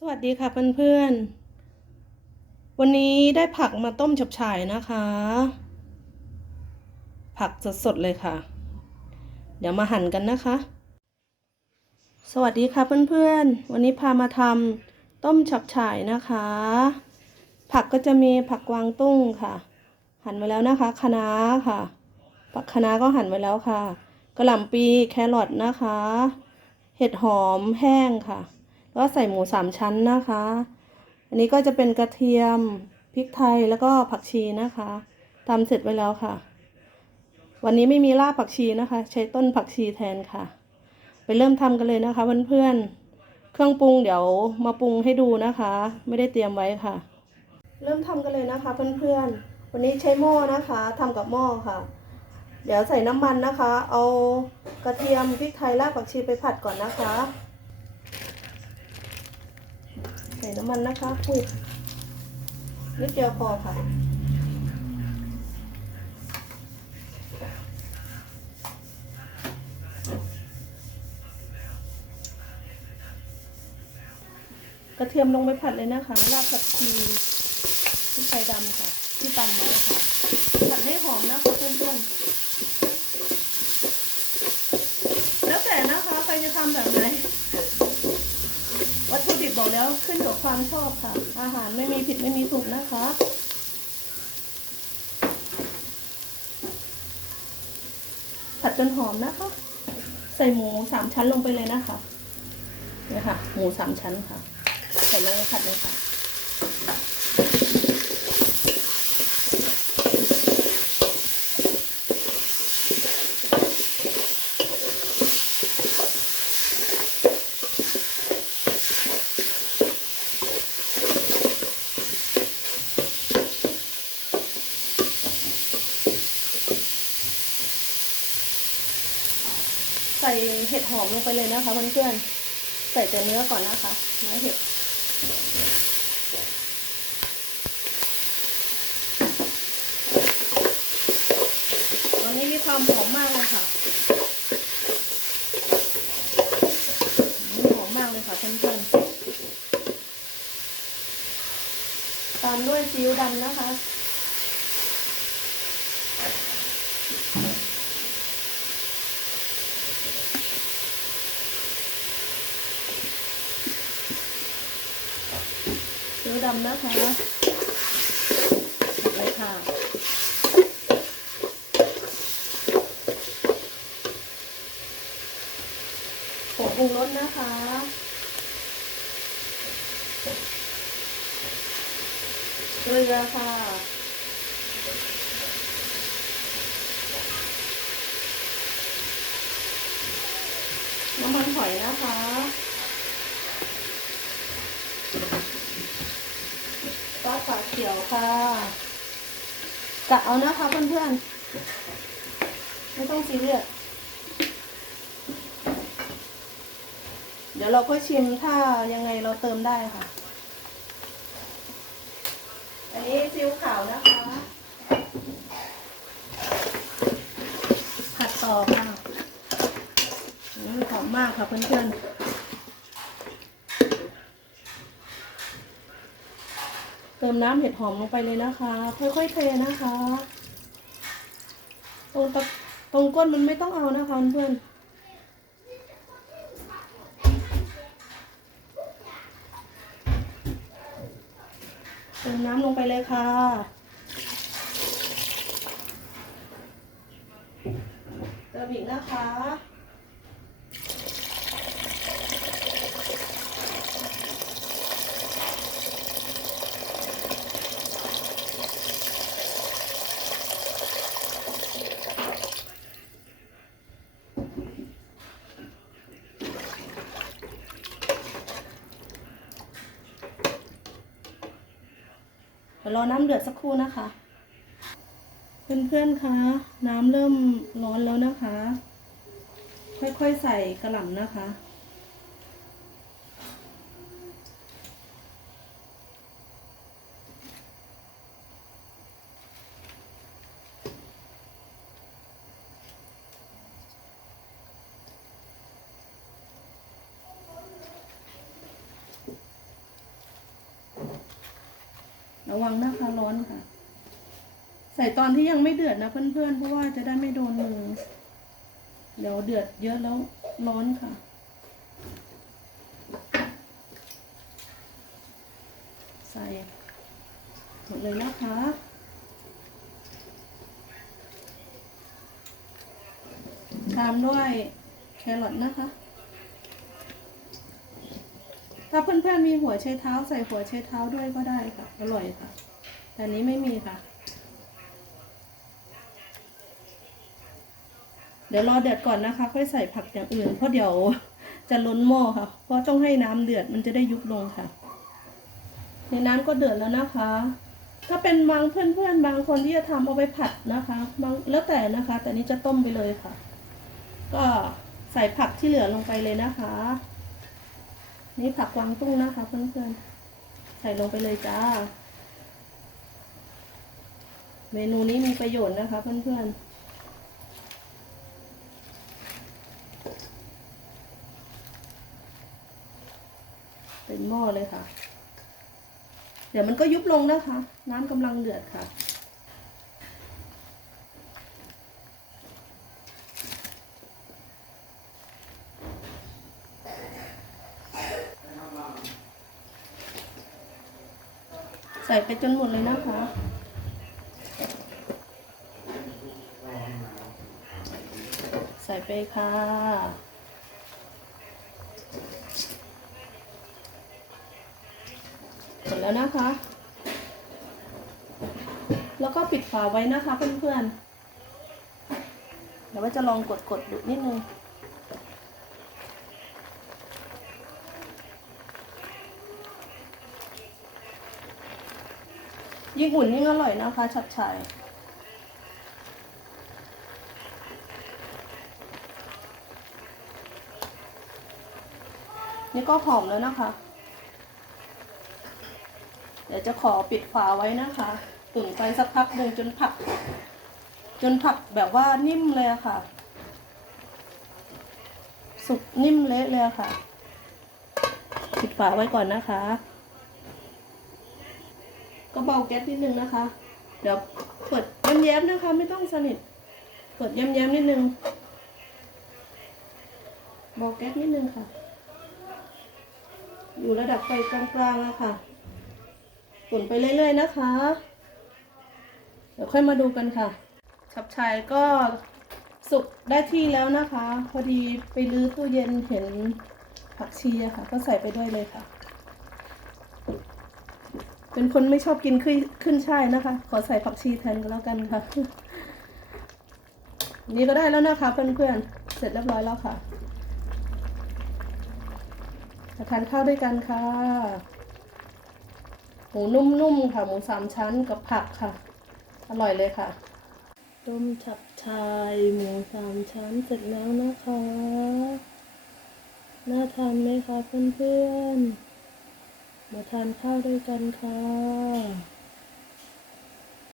สวัสดีค่ะเพื่อนๆ วันนี้ได้ผักมาต้มฉับฉ่ายนะคะ ผักสดๆเลยค่ะ เดี๋ยวมาหั่นกันนะคะ สวัสดีค่ะเพื่อนๆ วันนี้พามาทำต้มฉับฉ่ายนะคะ ผักก็จะมีผักกวางตุ้งค่ะ หั่นไว้แล้วนะคะคะน้าค่ะ ผักคะน้าก็หั่นไว้แล้วค่ะกระหล่ำปีแครอทนะคะ เห็ดหอมแห้งค่ะ ก็ใส่หมูสามชั้นนะคะ อันนี้ก็จะเป็นกระเทียมพริกไทยแล้วก็ผักชีนะคะตำเสร็จไว้แล้วค่ะ วันนี้ไม่มีรากผักชีนะคะ ใช้ต้นผักชีแทนค่ะ ไปเริ่มทำกันเลยนะคะเพื่อนๆ เครื่องปรุงเดี๋ยวมาปรุงให้ดูนะคะ ไม่ได้เตรียมไว้ค่ะ เริ่มทำกันเลยนะคะเพื่อนๆ วันนี้ใช้หม้อนะคะทำกับหม้อค่ะ เดี๋ยวใส่น้ำมันนะคะ เอากระเทียมพริกไทยรากผักชีไปผัดก่อนนะคะ ใส่น้ำมันนะคะอุ้ยนิดเดียวพอค่ะกระเทียมลงไปผัดเลยนะคะรากผักชีพริกไทยดำค่ะ ที่ตำไว้ค่ะ ผัดให้หอมนะคะเพื่อนๆ แล้วแต่นะคะใครจะทำแบบไหน วัตถุดิบบอกแล้วขึ้นกับ ความชอบค่ะ อาหารไม่มีผิดไม่มีถูกนะคะผัดจนหอมนะคะ ใส่หมูสามชั้นลงไปเลยนะคะเนี่ยค่ะ หมูสามชั้นค่ะ ใส่ลงไปผัดเลยค่ะ ใส่เห็ดหอมลงไปเลยนะคะเพื่อนๆ ใส่แต่เนื้อก่อนนะคะเนื้อเห็ด ตอนนี้มีความหอมมากเลยค่ะ หอมมากเลยค่ะเพื่อนๆ ตามด้วยซีอิ๊วดำนะคะ ซีอิ๊วดำนะคะเลยค่ะผงปรุงรสนะคะเกลือค่ะน้ำมันหอยนะคะซอสฝาเขียวค่ะกะเอานะคะเพื่อนๆ ไม่ต้องซีเรียสเดี๋ยวเราก็ชิมถ้ายังไงเราเติมได้ค่ะ อันนี้ซีอิ๊วขาวนะคะ ผัดต่อค่ะหอมมากค่ะเพื่อนๆ เติมน้ำเห็ดหอมลงไปเลยนะคะ ค่อยๆเทนะคะ ตรงตะตรงก้นมันไม่ต้องเอานะคะเพื่อนเติมน้ำลงไปเลยค่ะเติมอีกนะคะ ดี๋ยวรอน้ำเดือดสักครู่นะคะ เพื่อนๆคะน้ำเริ่มร้อนแล้วนะคะ ค่อยๆใส่กระหล่ำนะคะ ระวังนะคะร้อนค่ะ ใส่ตอนที่ยังไม่เดือดนะเพื่อนๆ เพราะว่าจะได้ไม่โดนมือ เดี๋ยวเดือดเยอะแล้วร้อนค่ะ ใส่หมดเลยนะคะตามด้วยแครอทนะคะ ถ้าเพื่อนๆมีหัวไชเท้าใส่หัวไชเท้าด้วยก็ได้ค่ะ อร่อยค่ะ แต่นี้ไม่มีค่ะ เดี๋ยวรอเดือดก่อนนะคะ ค่อยใส่ผักอย่างอื่น เพราะเดี๋ยวจะล้นหม้อค่ะ เพราะต้องให้น้ำเดือดมันจะได้ยุบลงค่ะ ในน้ำก็เดือดแล้วนะคะ ถ้าเป็นบางเพื่อนๆบางคนที่จะทำเอาไปผัดนะคะ บางแล้วแต่นะคะ แต่นี้จะต้มไปเลยค่ะ ก็ใส่ผักที่เหลือลงไปเลยนะคะ นี่ผักกวางตุ้งนะคะเพื่อนๆ ใส่ลงไปเลยจ้า เมนูนี้มีประโยชน์นะคะเพื่อนๆเป็นหม้อเลยค่ะ เดี๋ยวมันก็ยุบลงนะคะ น้ำกำลังเดือดค่ะ ใส่ไปจนหมดเลยนะคะใส่ไปค่ะเสร็จแล้วนะคะ แล้วก็ปิดฝาไว้นะคะเพื่อนๆเดี๋ยวว่าจะลองกดๆดูนิดนึง ยิ่งอุ่นยิ่งอร่อยนะคะ ชัดชัยนี่ก็หอมแล้วนะคะ เดี๋ยวจะขอปิดฝาไว้นะคะ อุ่นไปสักพักหนึ่งจนผัก จนผักแบบว่านิ่มเลยะค่ะ สุกนิ่มเละเลยะค่ะ ปิดฝาไว้ก่อนนะคะ ก็เบาแก๊สนิดนึงนะคะ เดี๋ยวเปิดแย้มๆนะคะ ไม่ต้องสนิท เปิดแย้มๆนิดนึงเบาแก๊สนิดนึงค่ะ อยู่ระดับไฟกลางๆอะค่ะตุ๋นไปเรื่อยๆนะคะ เดี๋ยวค่อยมาดูกันค่ะ ชับชายก็สุกได้ที่แล้วนะคะ พอดีไปรื้อตู้เย็นเห็นผักชีอะค่ะ ก็ใส่ไปด้วยเลยค่ะ เป็นคนไม่ชอบกินขึ้นขึ้นช่ายนะคะ ขอใส่ผักชีแทนก็แล้วกันค่ะ นี่ก็ได้แล้วนะคะเพื่อนๆ เสร็จเรียบร้อยแล้วค่ะมาทานข้าวด้วยกันค่ะ หมูนุ่มๆค่ะ หมูสามชั้นกับผักค่ะ อร่อยเลยค่ะ ต้มฉับชายหมูสามชั้นเสร็จแล้วนะคะ น่าทานไหมคะเพื่อนๆ มาทานข้าวด้วยกันค่ะ